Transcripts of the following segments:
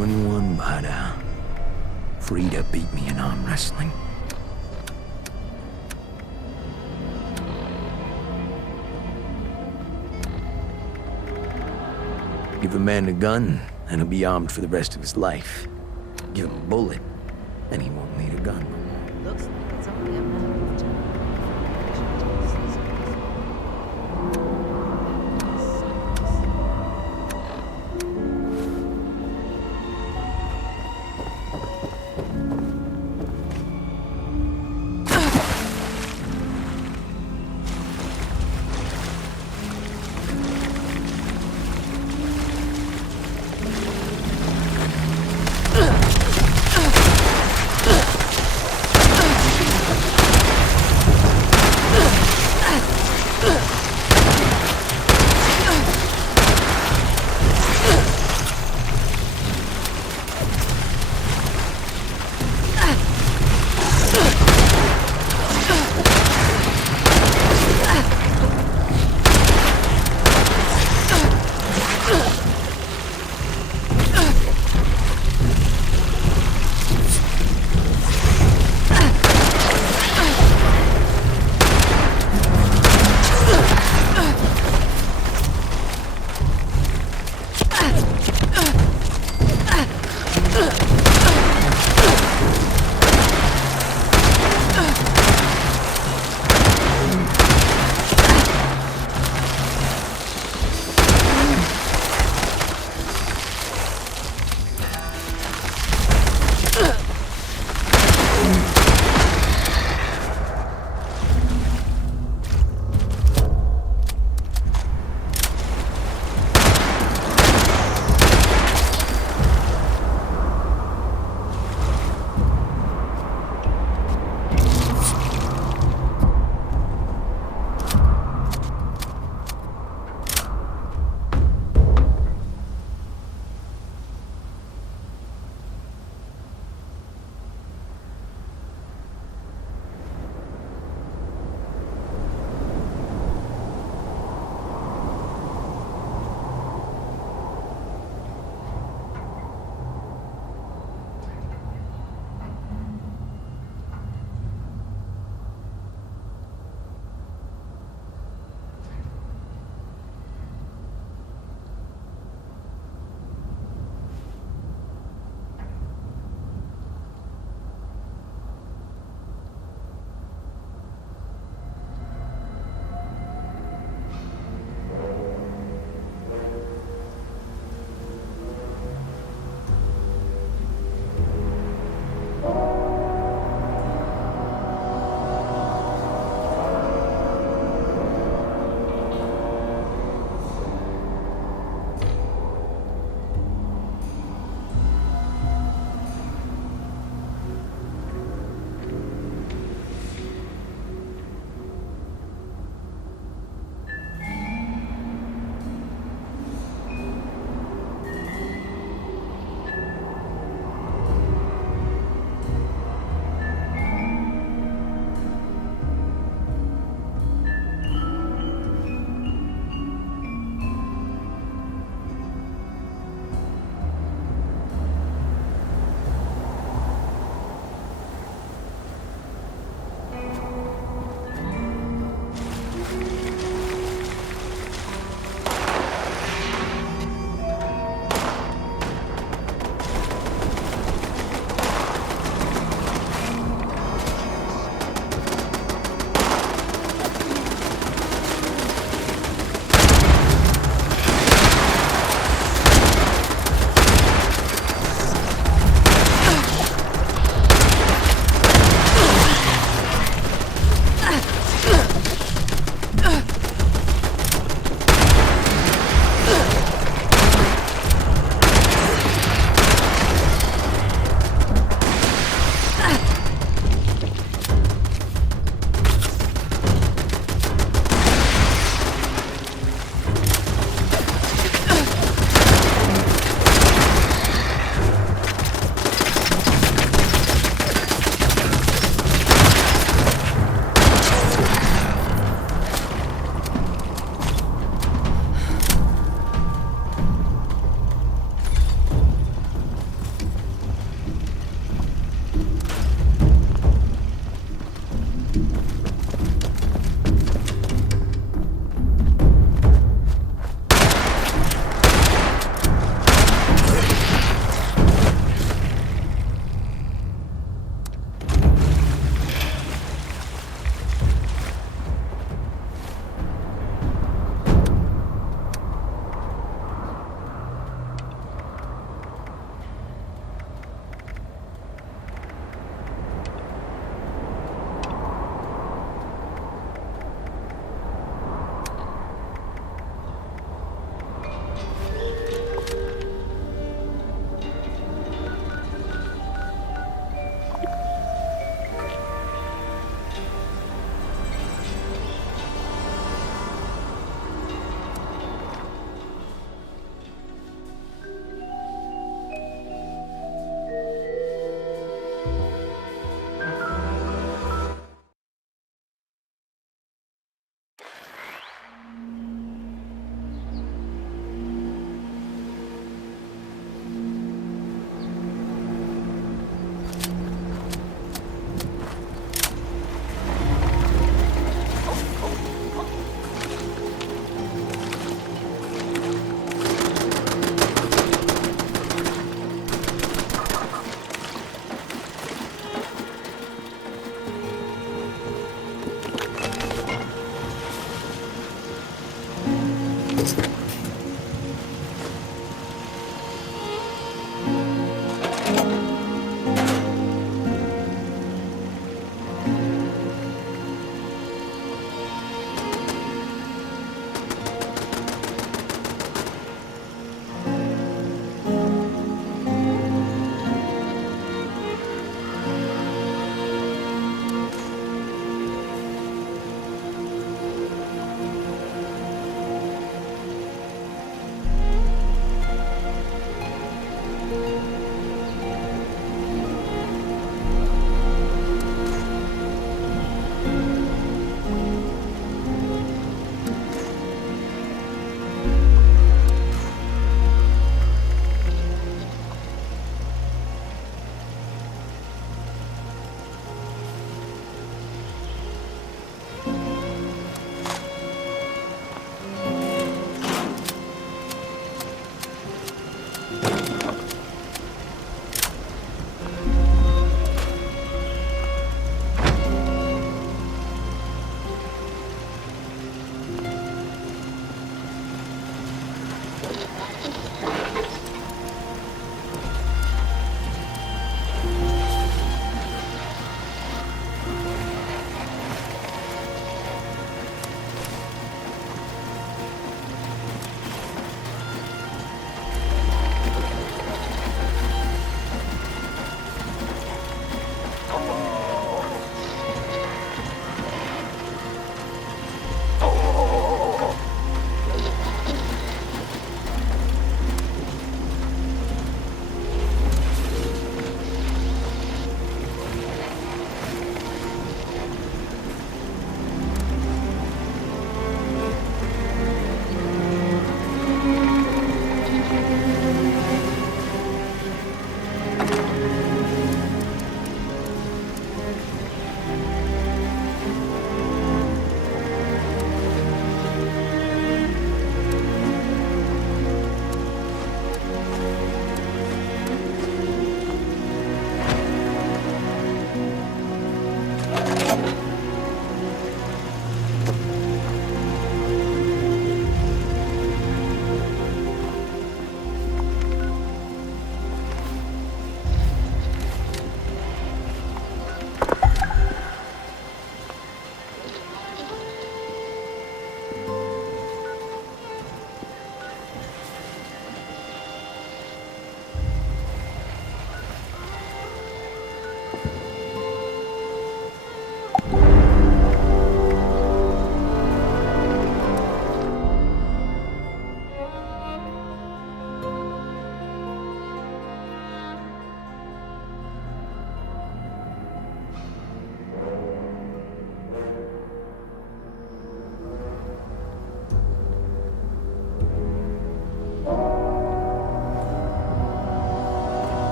only one, but, Frida beat me in arm wrestling. Give a man a gun, and he'll be armed for the rest of his life. Give him a bullet, and he won't need a gun. Looks like it's only a matter of time.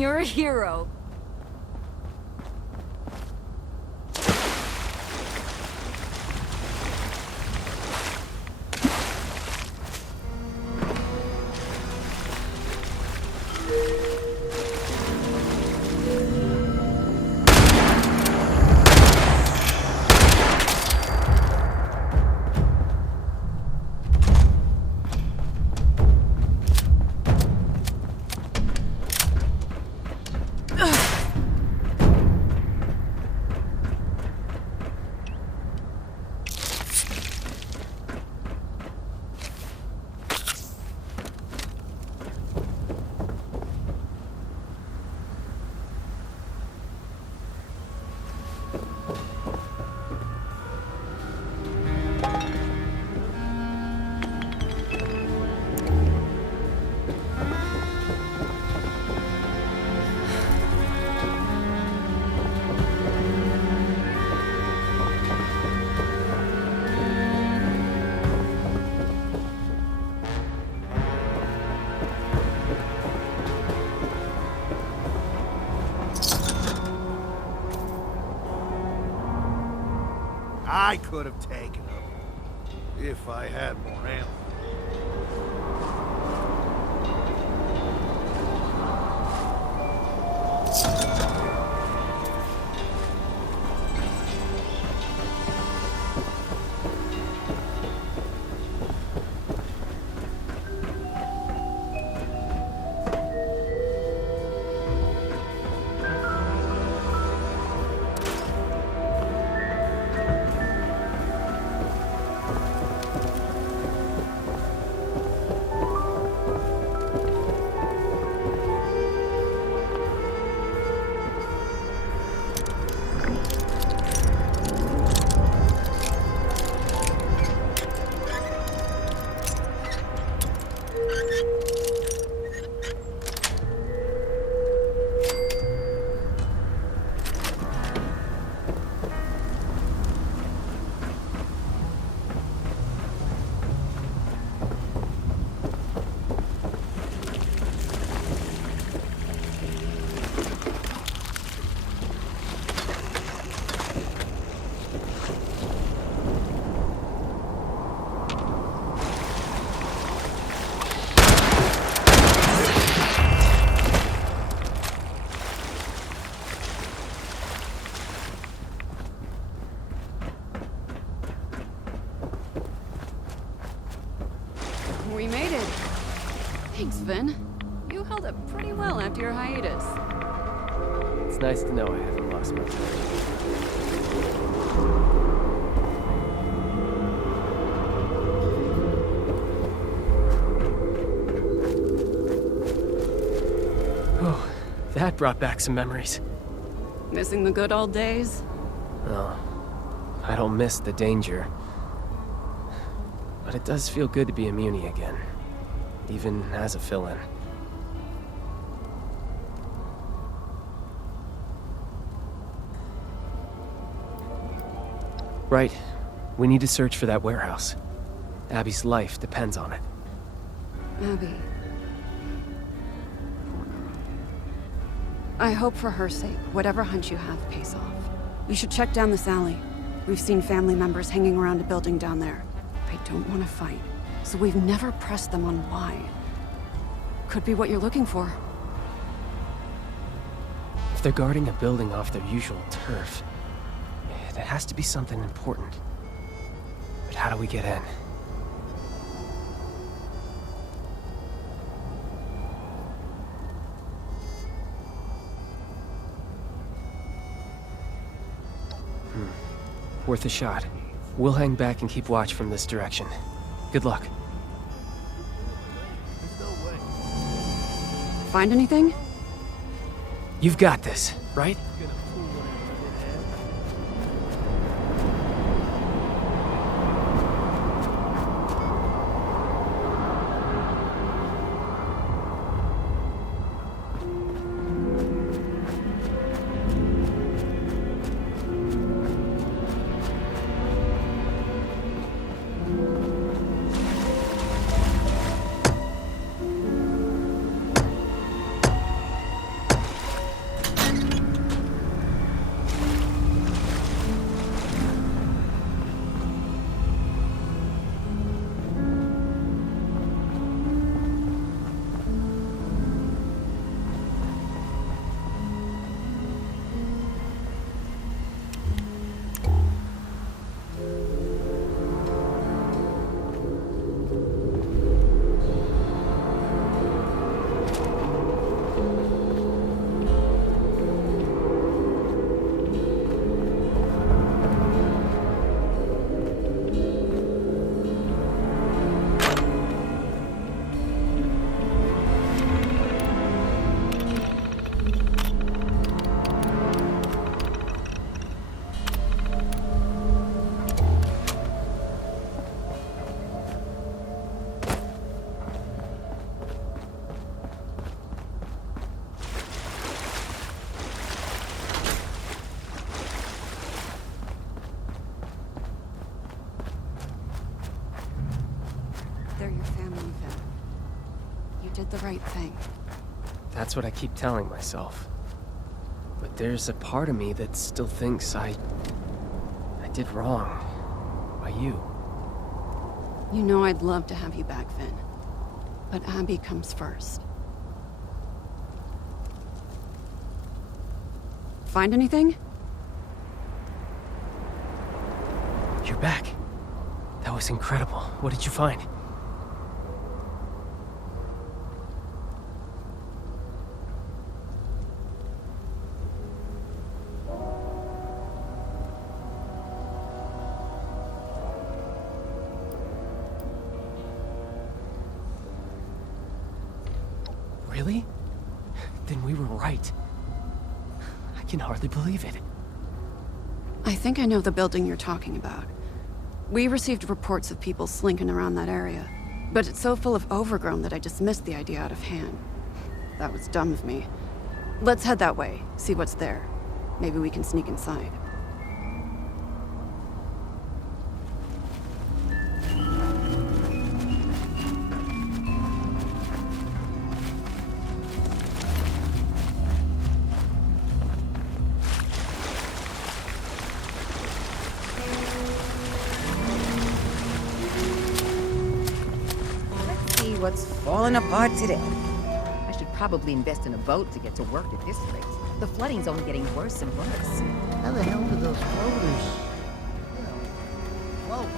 You're a hero. I could have taken them if I had more ammo. We made it. Thanks, Vin. You held up pretty well after your hiatus. It's nice to know I haven't lost my touch. Oh, that brought back some memories. Missing the good old days? Oh, I don't miss the danger. But it does feel good to be a Muni again, even as a fill-in. Right. We need to search for that warehouse. Abby's life depends on it. Abby. I hope for her sake, whatever hunch you have pays off. You should check down this alley. We've seen family members hanging around a building down there. They don't want to fight, so we've never pressed them on why. Could be what you're looking for. If they're guarding a building off their usual turf, it has to be something important. But how do we get in? Worth a shot. We'll hang back and keep watch from this direction. Good luck. There's no way. Find anything? You've got this, right? Gonna pull one out of it, They're your family, Vin. You did the right thing. That's what I keep telling myself. But there's a part of me that still thinks I did wrong. By you. You know I'd love to have you back, Vin. But Abby comes first. Find anything? You're back. That was incredible. What did you find? Really? Then we were right. I can hardly believe it. I think I know the building you're talking about. We received reports of people slinking around that area, but it's so full of overgrown that I dismissed the idea out of hand. That was dumb of me. Let's head that way, see what's there. Maybe we can sneak inside. See what's falling apart today. I should probably invest in a boat to get to work at this rate. The flooding's only getting worse and worse. How the hell do those floaters, float?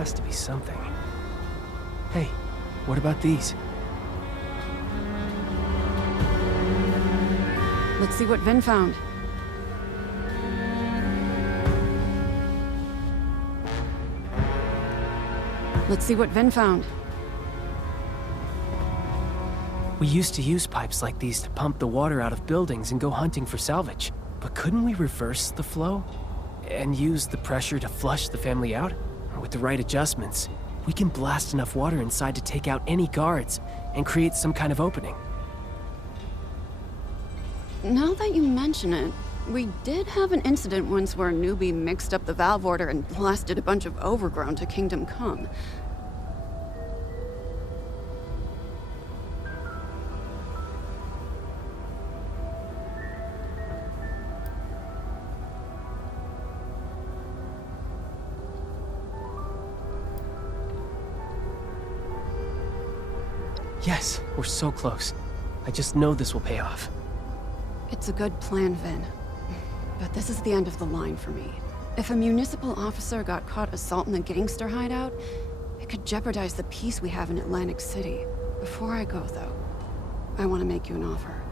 Has to be something. Hey, what about these? Let's see what Vin found. Let's see what Vin found. We used to use pipes like these to pump the water out of buildings and go hunting for salvage. But couldn't we reverse the flow? And use the pressure to flush the family out? With the right adjustments, we can blast enough water inside to take out any guards and create some kind of opening. Now that you mention it, we did have an incident once where a newbie mixed up the valve order and blasted a bunch of overgrown to Kingdom Come. Yes, we're so close. I just know this will pay off. It's a good plan, Vin. But this is the end of the line for me. If a municipal officer got caught assaulting a gangster hideout, it could jeopardize the peace we have in Atlantic City. Before I go, though, I want to make you an offer.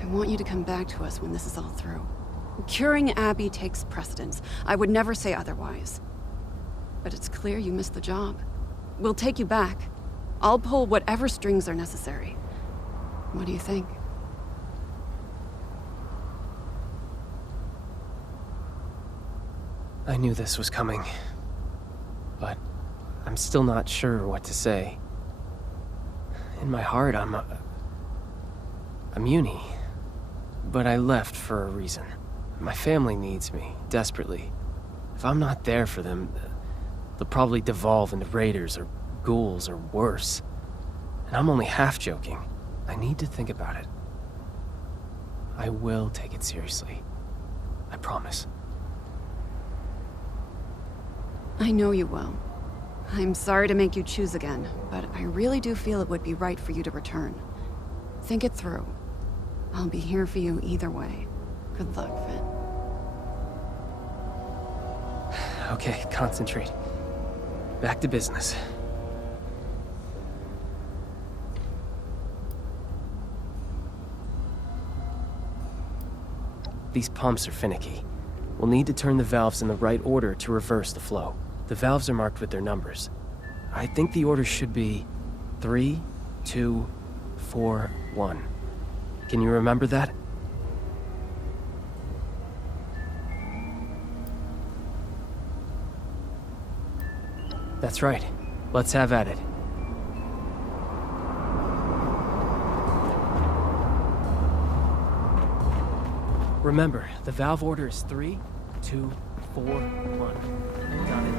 I want you to come back to us when this is all through. Curing Abby takes precedence. I would never say otherwise. But it's clear you missed the job. We'll take you back. I'll pull whatever strings are necessary. What do you think? I knew this was coming, but I'm still not sure what to say. In my heart, I'm Uni, but I left for a reason. My family needs me, desperately. If I'm not there for them, they'll probably devolve into raiders or ghouls or worse. And I'm only half joking. I need to think about it. I will take it seriously. I promise. I know you will. I'm sorry to make you choose again, but I really do feel it would be right for you to return. Think it through. I'll be here for you either way. Good luck, Finn. Okay, concentrate. Back to business. These pumps are finicky. We'll need to turn the valves in the right order to reverse the flow. The valves are marked with their numbers. I think the order should be 3, 2, 4, 1. Can you remember that? That's right. Let's have at it. Remember, the valve order is 3, 2, 4, 1. Got it?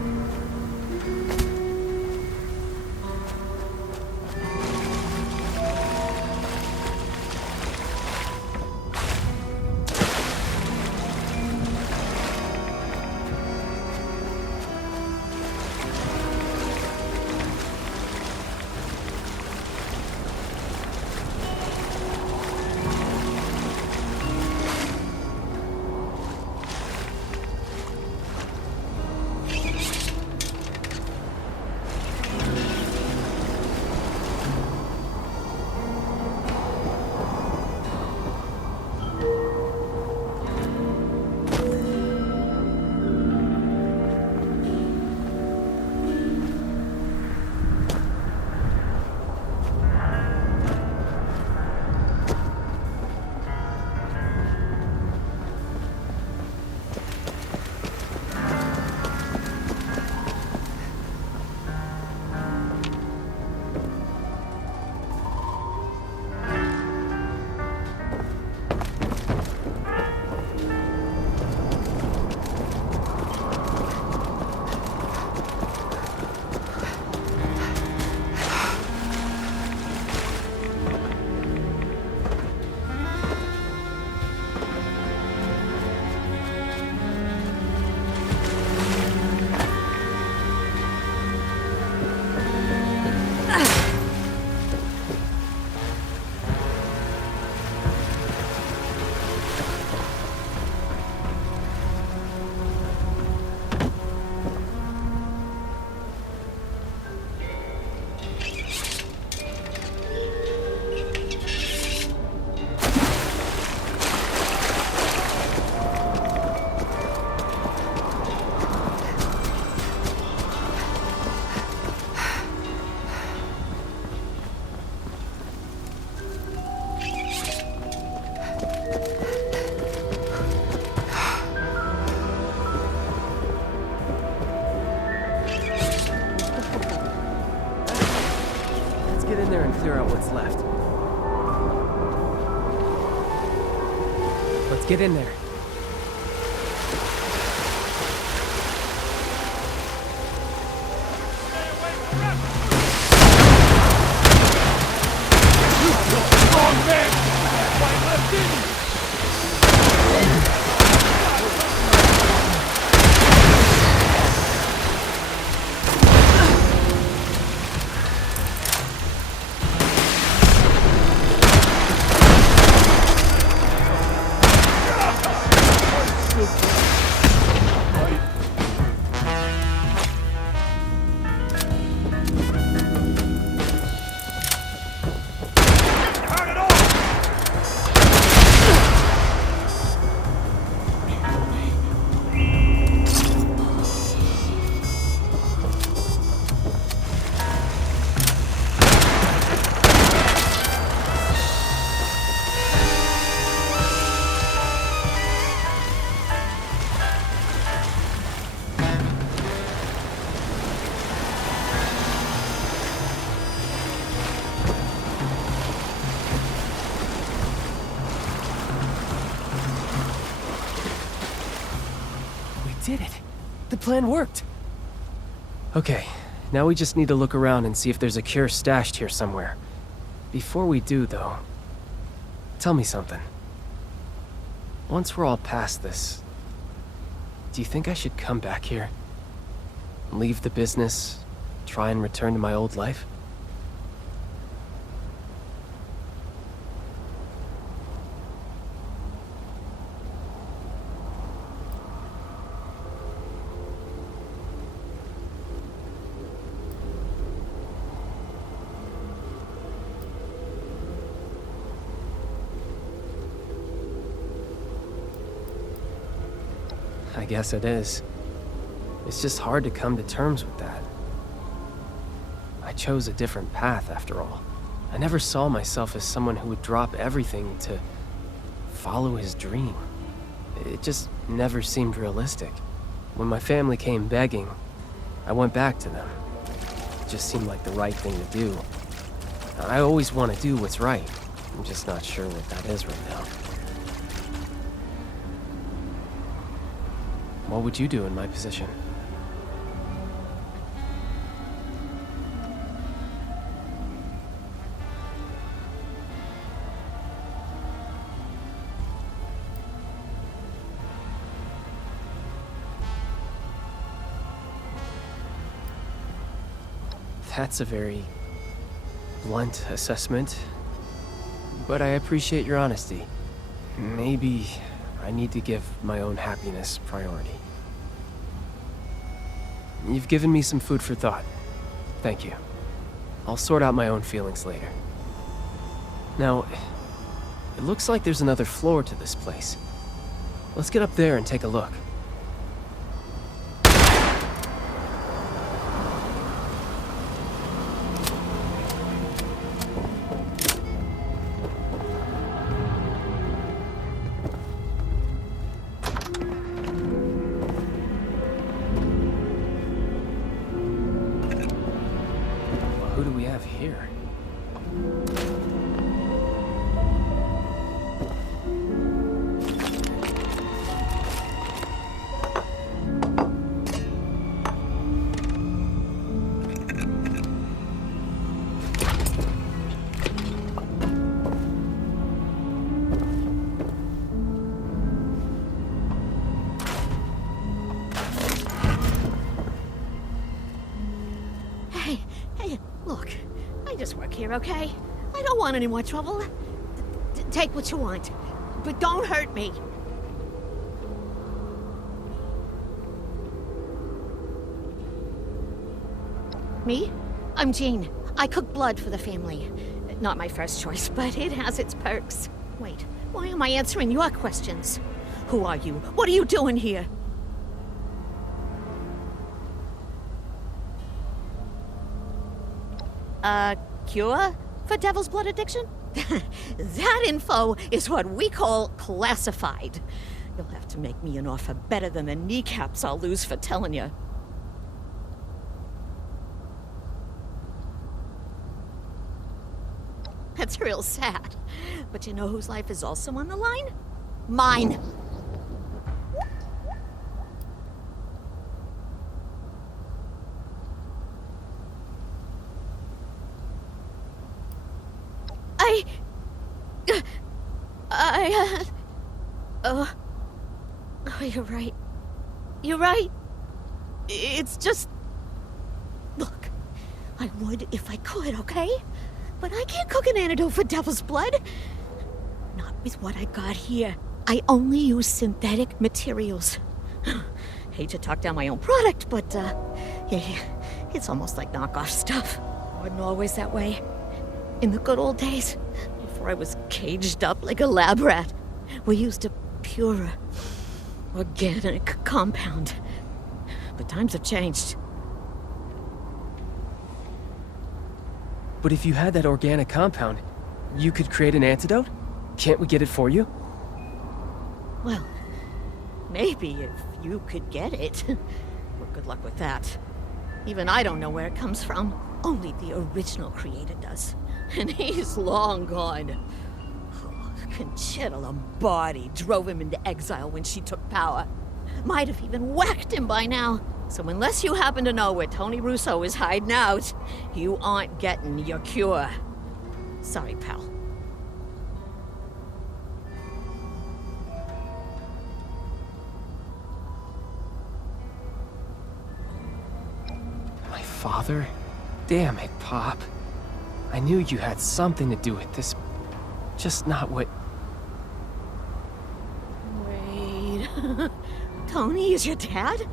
Get in there and clear out what's left. Let's get in there. Did it. The plan worked. Okay, now we just need to look around and see if there's a cure stashed here somewhere. Before we do, though, tell me something. Once we're all past this, do you think I should come back here? Leave the business, try and return to my old life? I guess it is. It's just hard to come to terms with that. I chose a different path, after all. I never saw myself as someone who would drop everything to follow his dream. It just never seemed realistic. When my family came begging, I went back to them. It just seemed like the right thing to do. I always want to do what's right. I'm just not sure what that is right now. What would you do in my position? That's a very blunt assessment, but I appreciate your honesty. Maybe I need to give my own happiness priority. You've given me some food for thought. Thank you. I'll sort out my own feelings later. Now, it looks like there's another floor to this place. Let's get up there and take a look. Who do we have here? Hey, look. I just work here, okay? I don't want any more trouble. Take what you want, but don't hurt me. Me? I'm Jean. I cook blood for the family. Not my first choice, but it has its perks. Wait, why am I answering your questions? Who are you? What are you doing here? Cure for devil's blood addiction? That info is what we call classified. You'll have to make me an offer better than the kneecaps I'll lose for telling you. That's real sad. But you know whose life is also on the line? Mine. Oh, you're right. You're right. It's just... Look, I would if I could, okay? But I can't cook an antidote for devil's blood. Not with what I got here. I only use synthetic materials. Hate to talk down my own product, but, yeah, it's almost like knockoff stuff. Wasn't always that way. In the good old days, before I was caged up like a lab rat, we used a purer, organic compound. But times have changed. But if you had that organic compound, you could create an antidote? Can't we get it for you? Well, maybe if you could get it. But good luck with that. Even I don't know where it comes from. Only the original creator does. And he's long gone. Oh, Conchita Lombardi drove him into exile when she took power. Might have even whacked him by now. So unless you happen to know where Tony Russo is hiding out, you aren't getting your cure. Sorry, pal. My father? Damn it, Pop. I knew you had something to do with this. Just not what... Wait... Tony is your dad?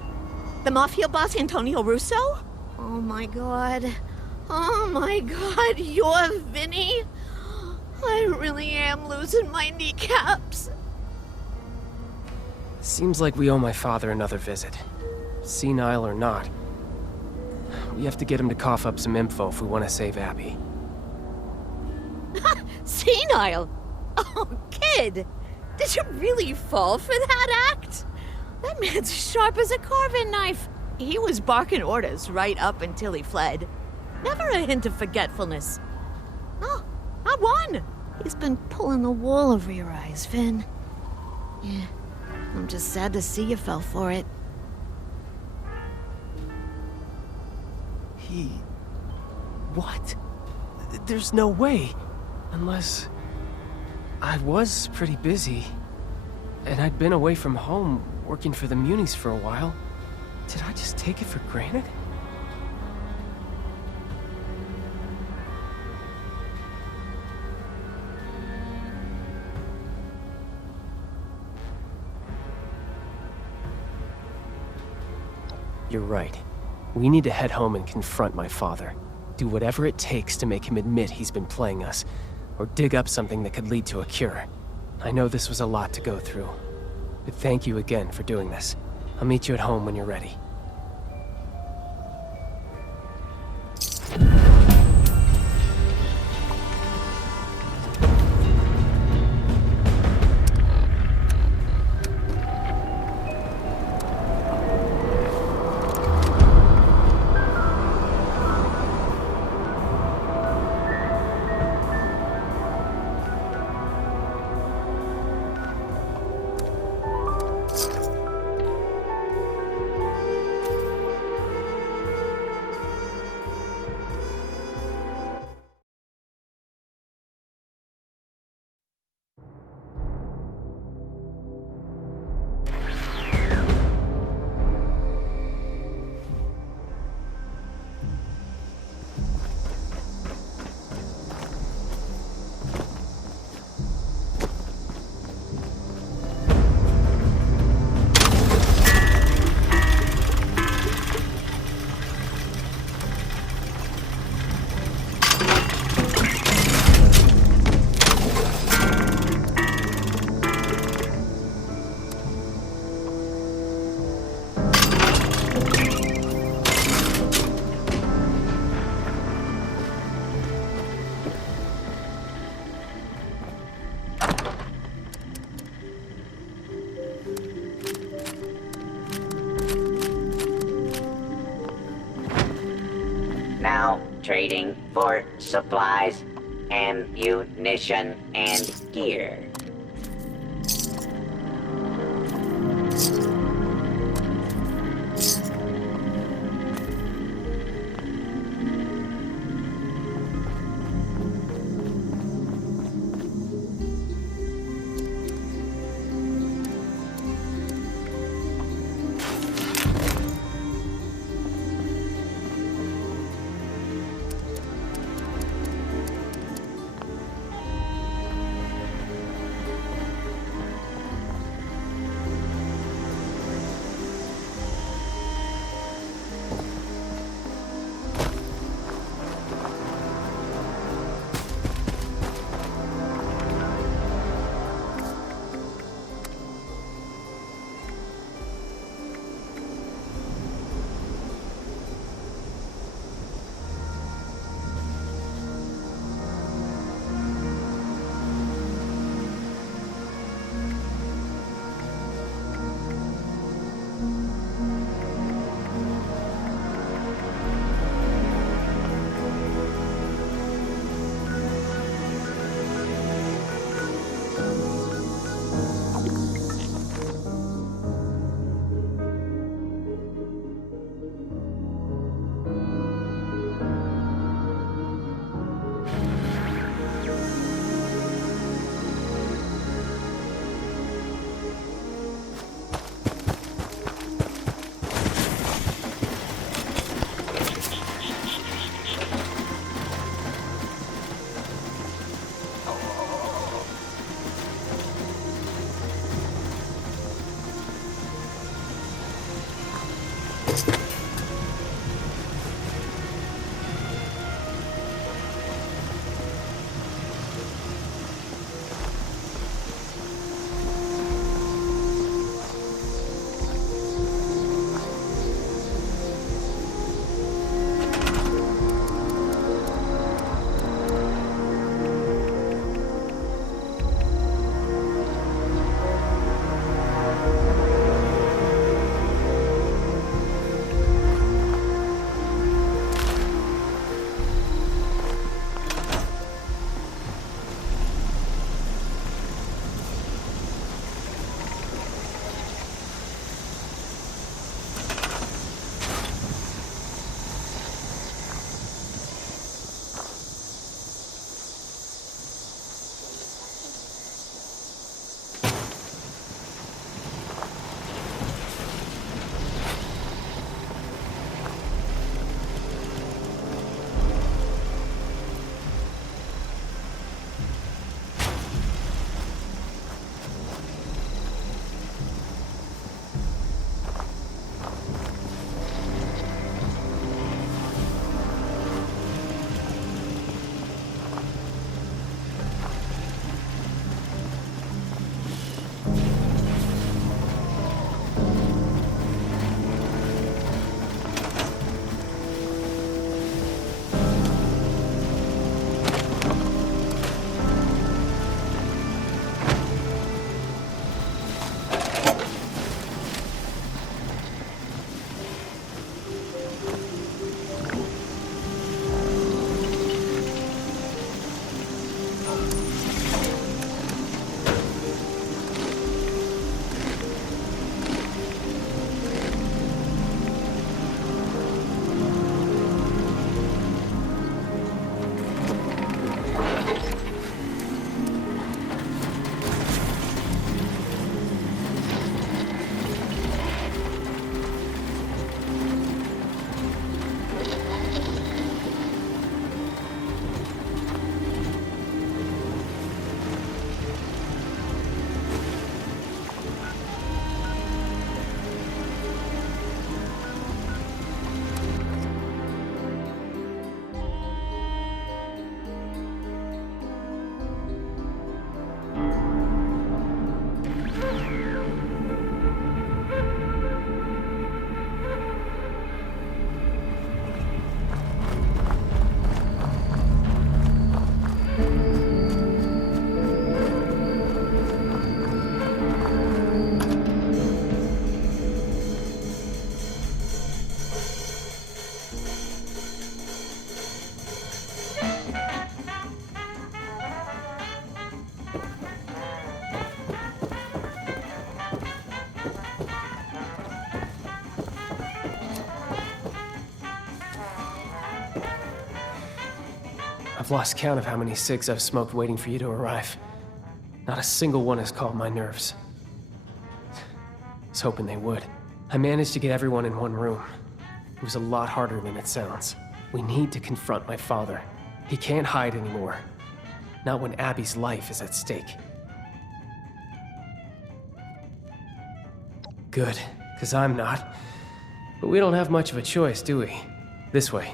The mafia boss Antonio Russo? Oh my god. Oh my god, you're Vinny? I really am losing my kneecaps. Seems like we owe my father another visit. Senile or not. We have to get him to cough up some info if we want to save Abby. Senile? Oh, kid! Did you really fall for that act? That man's sharp as a carving knife. He was barking orders right up until he fled. Never a hint of forgetfulness. Oh, I won! He's been pulling the wool over your eyes, Finn. Yeah, I'm just sad to see you fell for it. What? There's no way. Unless... I was pretty busy. And I'd been away from home, working for the Munis for a while. Did I just take it for granted? You're right. We need to head home and confront my father. Do whatever it takes to make him admit he's been playing us, or dig up something that could lead to a cure. I know this was a lot to go through, but thank you again for doing this. I'll meet you at home when you're ready. Now trading for supplies, ammunition, and gear. I've lost count of how many cigs I've smoked waiting for you to arrive. Not a single one has calmed my nerves. I was hoping they would. I managed to get everyone in one room. It was a lot harder than it sounds. We need to confront my father. He can't hide anymore. Not when Abby's life is at stake. Good, because I'm not. But we don't have much of a choice, do we? This way.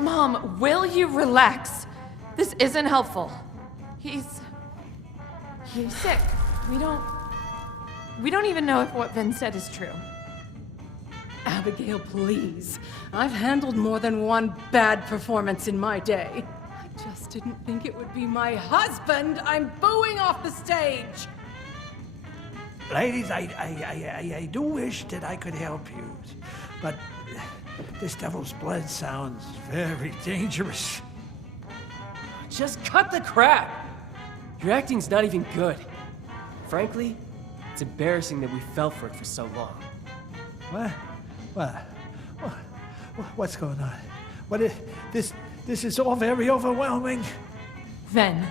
Mom, will you relax? This isn't helpful. He's sick. We don't even know if what Vin said is true. Abigail, please. I've handled more than one bad performance in my day. I just didn't think it would be my husband I'm booing off the stage. Ladies, I do wish that I could help you, but this devil's blood sounds very dangerous. Just cut the crap! Your acting's not even good. Frankly, it's embarrassing that we fell for it for so long. What's going on? This is all very overwhelming. Ven,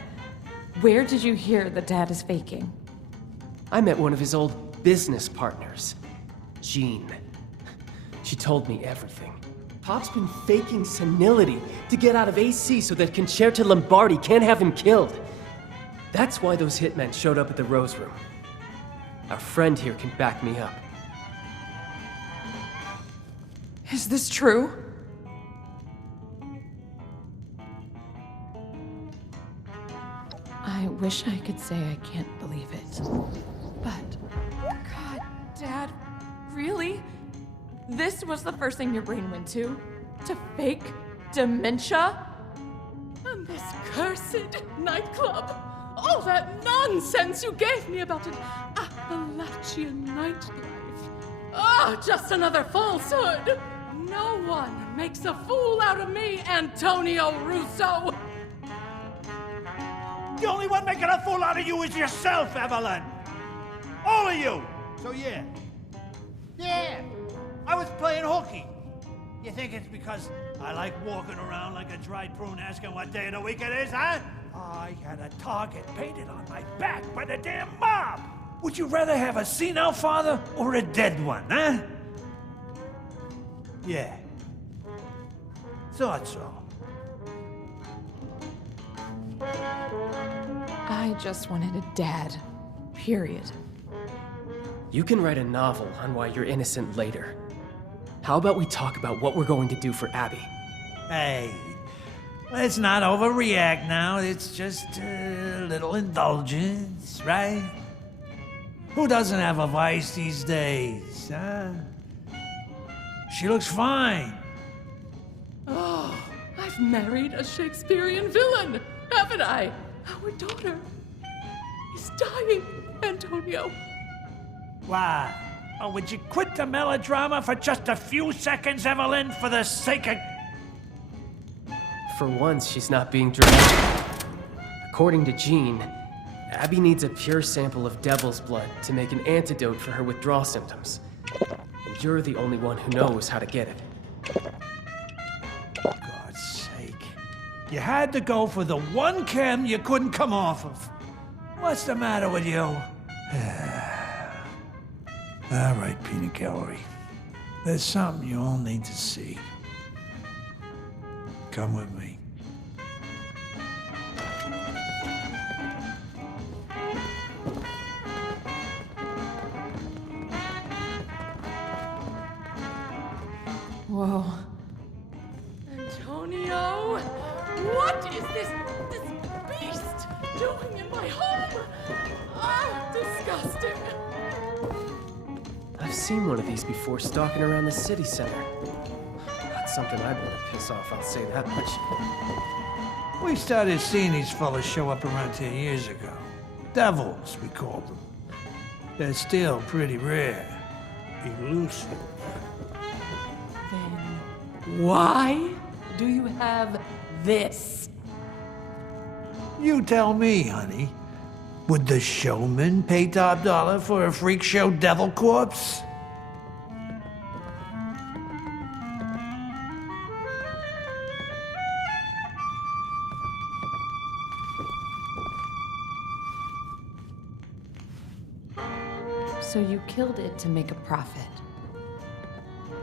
where did you hear that Dad is faking? I met one of his old business partners, Jean. She told me everything. Pop's been faking senility to get out of AC so that Concerta Lombardi can't have him killed. That's why those hitmen showed up at the Rose Room. Our friend here can back me up. Is this true? I wish I could say I can't believe it. But, God, Dad, really? This was the first thing your brain went to? To fake dementia? And this cursed nightclub. All that nonsense you gave me about an Appalachian nightlife. Ah, just another falsehood. No one makes a fool out of me, Antonio Russo. The only one making a fool out of you is yourself, Evelyn. All of you. So yeah, I was playing hooky. You think it's because I like walking around like a dried prune asking what day of the week it is, huh? I had a target painted on my back by the damn mob. Would you rather have a senile father or a dead one, huh? Yeah. Thought so. I just wanted a dad. Period. You can write a novel on why you're innocent later. How about we talk about what we're going to do for Abby? Hey, let's not overreact now. It's just a little indulgence, right? Who doesn't have a vice these days, huh? She looks fine. Oh, I've married a Shakespearean villain, haven't I? Our daughter is dying, Antonio. Why? Oh, would you quit the melodrama for just a few seconds, Evelyn, for the sake of... For once, she's not being dramatic. According to Jean, Abby needs a pure sample of devil's blood to make an antidote for her withdrawal symptoms. And you're the only one who knows how to get it. For God's sake. You had to go for the one chem you couldn't come off of. What's the matter with you? All right, Peanut Gallery. There's something you all need to see. Come with me. Whoa. Antonio, what is this beast doing in my home? Ah, disgusting. I've seen one of these before stalking around the city center. Not something I'd want to piss off, I'll say that much. We started seeing these fellas show up around here years ago. Devils, we call them. They're still pretty rare. Elusive. Then why do you have this? You tell me, honey. Would the showman pay top dollar for a freak show devil corpse? So you killed it to make a profit.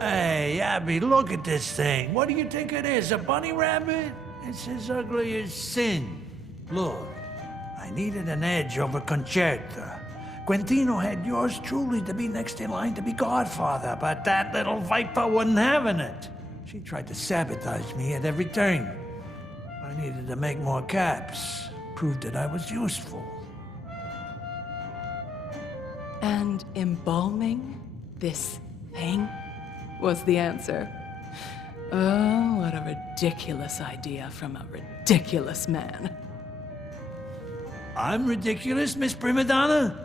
Hey, Abby, look at this thing. What do you think it is, a bunny rabbit? It's as ugly as sin. Look, I needed an edge over Concerta. Quintino had yours truly to be next in line to be godfather, but that little viper wasn't having it. She tried to sabotage me at every turn. I needed to make more caps, prove that I was useful. And embalming this thing was the answer. Oh, what a ridiculous idea from a ridiculous man. I'm ridiculous, Miss Primadonna?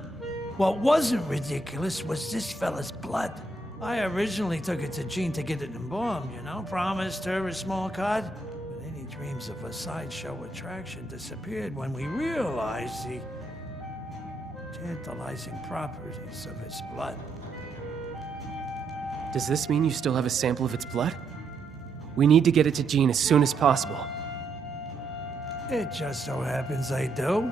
What wasn't ridiculous was this fella's blood. I originally took it to Jean to get it embalmed, you know, promised her a small cut. But any dreams of a sideshow attraction disappeared when we realized the tantalizing properties of its blood. Does this mean you still have a sample of its blood? We need to get it to Jean as soon as possible. It just so happens I do.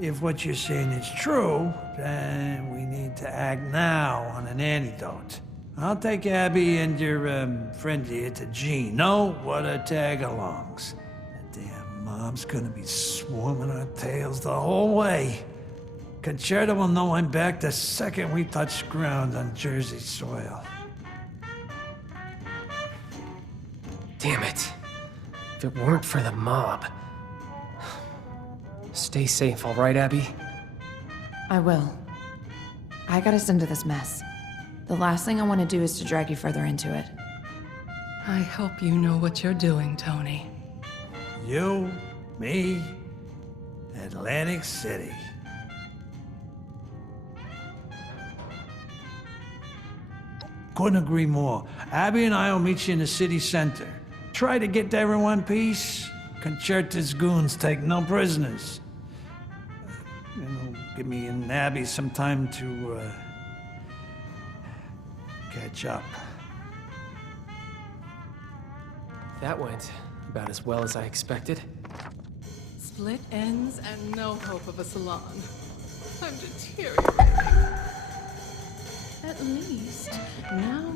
If what you're saying is true, then we need to act now on an antidote. I'll take Abby and your friend here to Jean. No, what a tag-alongs. That damn mom's gonna be swarming our tails the whole way. Concerta will know I'm back the second we touch ground on Jersey soil. Damn it. If it weren't for the mob. Stay safe, all right, Abby? I will. I got us into this mess. The last thing I want to do is to drag you further into it. I hope you know what you're doing, Tony. You, me, Atlantic City. Couldn't agree more. Abby and I will meet you in the city center. Try to get there in one piece. Concerta's goons take no prisoners. Give me and Abby some time to catch up. That went about as well as I expected. Split ends and no hope of a salon. I'm deteriorating. At least, now